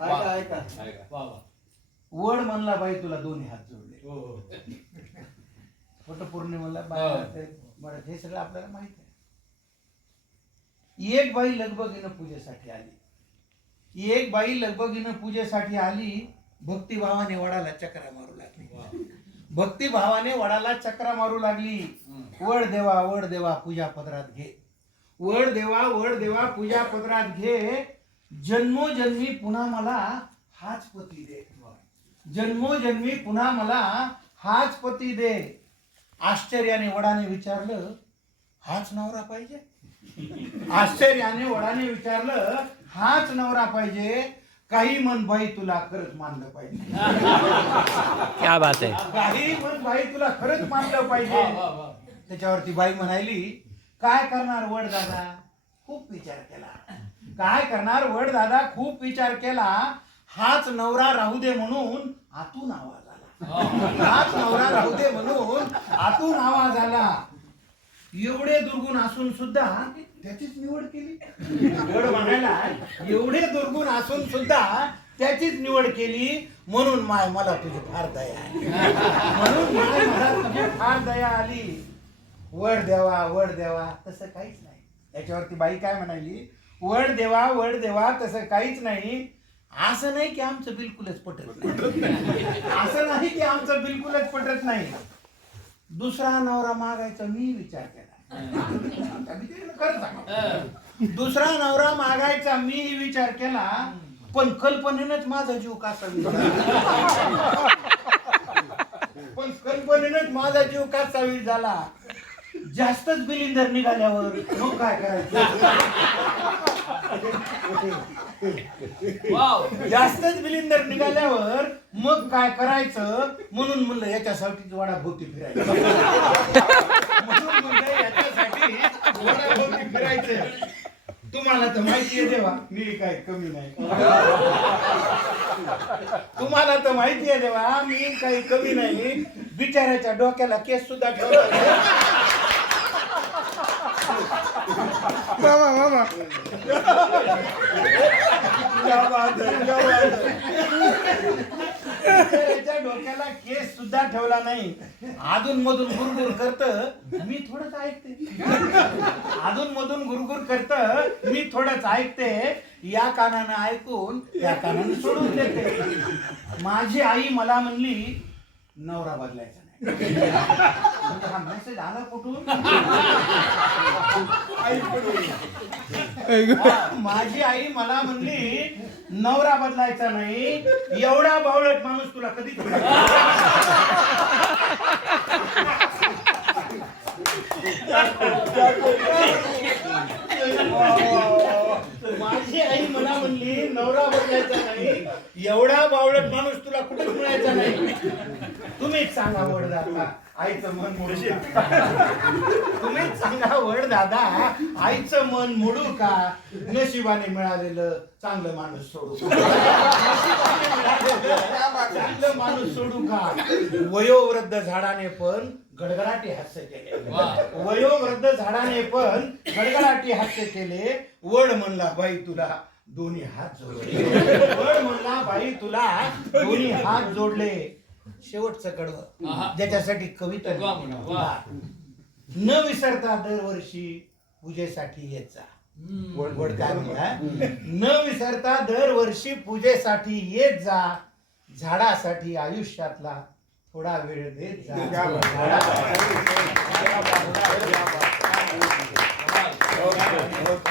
ऐका वड म्हणला बाई तुला दोन्ही हात जोडले फोटो हो, हो. बाई हो. हे सगळं आपल्याला माहित आहे एक बाई लगबगीनं पूजेसाठी आली एक बाई लगबगीनं पूजेसाठी आली भक्तिभावाने वडाला चक्रा मारू लागली भक्तिभावाने वडाला चक्रा मारू लागली वड देवा वड देवा पूजा पदरात घे वड देवा वड देवा पूजा पदरात घे जन्मोजन्मी पुन्हा मला हाच पती दे जन्मोजन्मी पुन्हा मला हाच पती दे आश्चर्याने वडाने विचारलं हाच नवरा पाहिजे आश्चर्याने वडाने विचारलं हाच नवरा पाहिजे काही मन भाई तुला खरंच मानलं पाहिजे काय बात आहे काही मन भाई तुला खरंच मानलं पाहिजे त्याच्यावरती बाई म्हणायली काय करणार वड दादा खूप विचार केला काय करणार वड दादा खूप विचार केला हाच नवरा राहू दे म्हणून आतून आवाज आला हाच नवरा राहू दे म्हणून आतून आवाज आला एवढे दुर्गुण असून सुद्धा त्याचीच निवड केली म्हणायला एवढे दुर्गुण असून सुद्धा त्याचीच निवड केली म्हणून माय मला तुझी फार दया आली म्हणून तुझ्या फार दया आली वड देवा वड देवा तसं काहीच नाही याच्यावरती बाई काय म्हणाली वड देवा वड देवा तसं काहीच नाही असं नाही की आमचं बिलकुलच पटत नाही असं नाही की आमचं बिलकुलच पटत नाही दुसरा नवरा मागायचा मी विचार केला दुसरा नवरा मागायचा मी विचार केला पण कल्पनेनच माझा जीव कासा पण कल्पनेनच माझा जीव कासावी झाला जास्तच बिलिंदर निघाल्यावर मग काय करायचं वाव जास्तच बिलिंदर निघाल्यावर मग काय करायचं म्हणून म्हणलं याच्यासाठी वडा भोवती फिरायचं याच्यासाठी फिरायचं तुम्हाला तर माहिती आहे देवा मी काय कमी नाही तुम्हाला तर माहिती आहे देवा मी काही कमी नाही बिचाऱ्याच्या डोक्याला केस सुद्धा ठेवला मामा मामा त्याच्या डोक्याला केस सुद्धा ठेवला नाही अधून मधून गुरगुर करत मी थोडंच ऐकते अधून मधून गुरगुर करत मी थोडंच ऐकते या कानानं ऐकून या कानानं सोडून देते माझी आई मला म्हणली नवरा बदलायचा नाही हा मेसेज आला कुठून माझी आई मला म्हणली नवरा बदलायचा नाही एवढा बावळट माणूस तुला कधी माझी आई मला म्हणली नवरा बदलायचा नाही एवढा बावळट माणूस तुम्हीच सांगा वड दादा आईचं मन मोडू का तुम्हीच सांगा वड दादा आईचं मन मोडू का नशिबाने मिळालेलं चांगलं माणूस सोडू चांगलं माणूस सोडू का वयोवृद्ध झाडाने पण गडगडाटी हास्य केले वयोवृद्ध झाडाने पण गडगडाटी हास्य केले वड म्हणला बाई तुला दोन्ही हात जोडले वड म्हणला बाई तुला दोन्ही हात जोडले शेवटचं कडवं ज्याच्यासाठी कविता न विसरता दरवर्षी पूजेसाठी येत जा न विसरता दरवर्षी पूजेसाठी येत जा झाडासाठी आयुष्यातला थोडा वेळ देत जा